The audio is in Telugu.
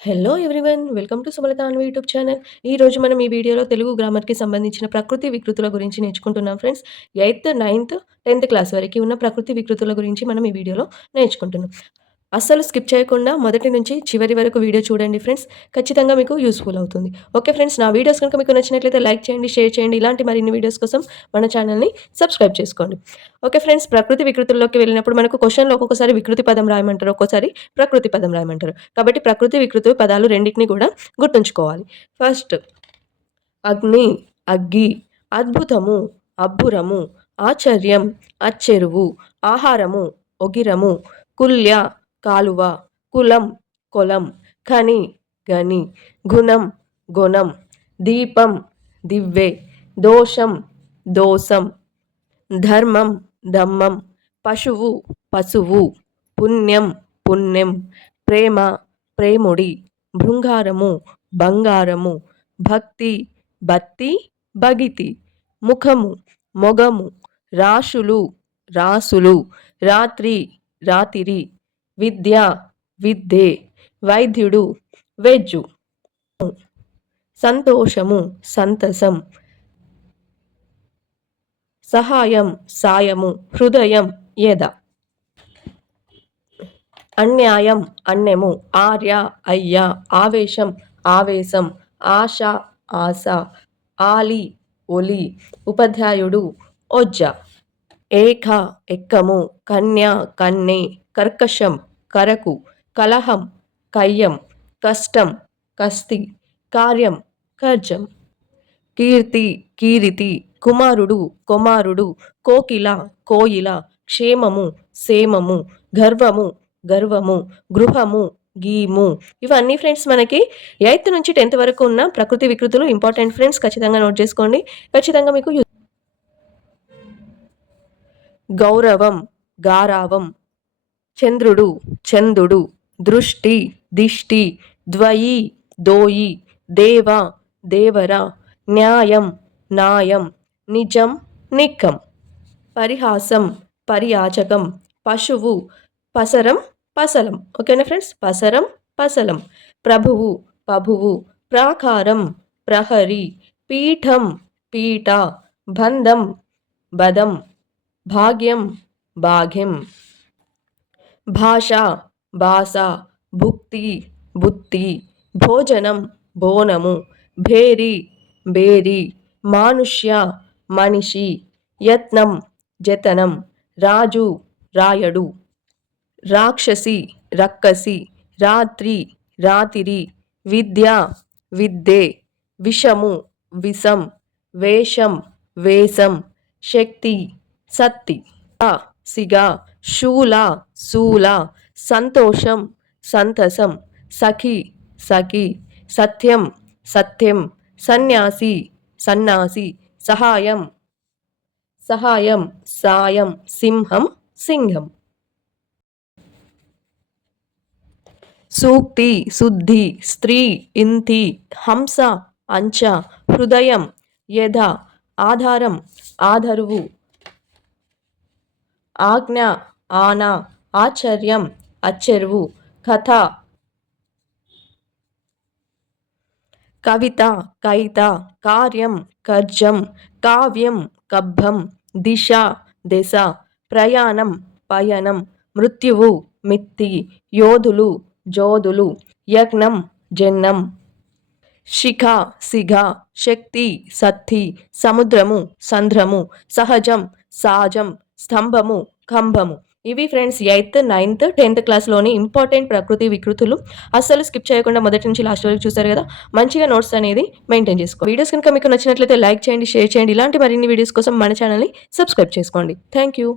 Hello everyone welcome to Sumalatha Anvi YouTube channel ఈ రోజు మనం ఈ వీడియోలో తెలుగు గ్రామర్కి సంబంధించిన ప్రకృతి వికృతుల గురించి నేర్చుకుంటున్నాం friends eighth ninth tenth class వరకు ఉన్న ప్రకృతి వికృతుల గురించి మనం ఈ వీడియోలో నేర్చుకుంటున్నాం. అస్సలు స్కిప్ చేయకుండా మొదటి నుంచి చివరి వరకు వీడియో చూడండి ఫ్రెండ్స్. ఖచ్చితంగా మీకు యూస్ఫుల్ అవుతుంది. ఓకే ఫ్రెండ్స్ నా వీడియోస్ కనుక మీకు నచ్చినట్లయితే లైక్ చేయండి షేర్ చేయండి. ఇలాంటి మరిన్ని వీడియోస్ కోసం మన ఛానల్ని సబ్స్క్రైబ్ చేసుకోండి. ఓకే ఫ్రెండ్స్ ప్రకృతి వికృతుల్లోకి వెళ్ళినప్పుడు మనకు క్వశ్చన్లో ఒక్కొక్కసారి వికృతి పదం రాయమంటారు ఒక్కోసారి ప్రకృతి పదం రాయమంటారు. కాబట్టి ప్రకృతి వికృతి పదాలు రెండింటిని కూడా గుర్తుంచుకోవాలి. ఫస్ట్ అగ్ని అగ్గి అద్భుతము అబ్బురము ఆశ్చర్యం అచ్చెరువు ఆహారము ఒగిరము కుల్య కాలువ కులం కొలం ఖని గని గుణం గుణం దీపం దివ్వె దోషం దోసం ధర్మం దమ్మం పశువు పశువు పుణ్యం పుణ్యం ప్రేమ ప్రేముడి భృంగారము బంగారము భక్తి భక్తి బగితి ముఖము మొగము రాశులు రాసులు రాత్రి రాతిరి విద్య విద్దే వైద్యుడు వెజ్జు. సంతోషము సంతసం. సహాయం సాయము హృదయం యద. అన్యాయం అన్నెము ఆర్య అయ్య ఆవేశం ఆవేశం ఆశ ఆశ ఆలి ఒలి ఉపాధ్యాయుడు ఒజ్జ. ఏఖ ఎక్కము కన్య కన్నె కర్కశం కరకు కలహం కయ్యం కష్టం కస్తి కార్యం కర్జం. కీర్తి కీరితి కుమారుడు కుమారుడు కోకిల కోయిల క్షేమము సేమము గర్వము గర్వము గృహము గీము. ఇవన్నీ ఫ్రెండ్స్ మనకి ఎయిత్ నుంచి టెన్త్ వరకు ఉన్న ప్రకృతి వికృతులు ఇంపార్టెంట్ ఫ్రెండ్స్ ఖచ్చితంగా నోట్ చేసుకోండి. ఖచ్చితంగా మీకు గౌరవం గారావం చంద్రుడు చందుడు దృష్టి దిష్టి ద్వయి దోయి దేవ దేవర న్యాయం నాయం నిజం నిక్కం. పరిహాసం పరియాచకం పశువు పసరం పసలం. ఓకేనా ఫ్రెండ్స్? పసరం పసలం. ప్రభువు పభువు. ప్రాకారం ప్రహరి. పీఠం పీఠ. బంధం బదం భాగ్యం భాగ్యం. భాష భాష భుక్తి బుత్తి భోజనం బోనము భేరి బేరి మానుష్య మనిషి. యత్నం జతనం. రాజు రాయడు. రాక్షసి రక్కసి. రాత్రి రాతిరి. విద్య విద్దే విషము విషం. వేషం వేషం. శక్తి సత్తి సిగ శూల శూల సంతోషం సంతసం సఖి సఖి సత్యం సత్యం సన్యాసి సన్నాసి సహాయం సహాయం సాయం సింహం సింహం. సూక్తి శుద్ధి స్త్రీ ఇంతి హంస అంచ హృదయం యథ ఆధారం ఆధరువు ఆజ్ఞ ఆన ఆశ్చర్యం అచ్చెరువు కథ కవిత కైత కార్యం కర్జం కావ్యం కబ్బం దిశ దశ ప్రయాణం పయనం మృత్యువు మిత్తి యోధులు జోధులు యజ్ఞం జన్నం శిఖ సిఘ శక్తి సత్తి సముద్రము సంధ్రము సహజం సాజం స్తంభము కంభము. ఇవి ఫ్రెండ్స్ ఎయిత్ నైన్త్ టెన్త్ క్లాస్లోని ఇంపార్టెంట్ ప్రకృతి వికృతులు. అస్సలు స్కిప్ చేయకుండా మొదటి నుంచి లాస్ట్ వరకు చూసారు కదా. మంచిగా నోట్స్ అనేది మెయింటైన్ చేసుకో వీడియోస్ కనుక మీకు నచ్చినట్లయితే లైక్ చేయండి షేర్ చేయండి. ఇలాంటి మరిన్ని వీడియోస్ కోసం మన ఛానల్ని సబ్స్క్రైబ్ చేసుకోండి. Thank you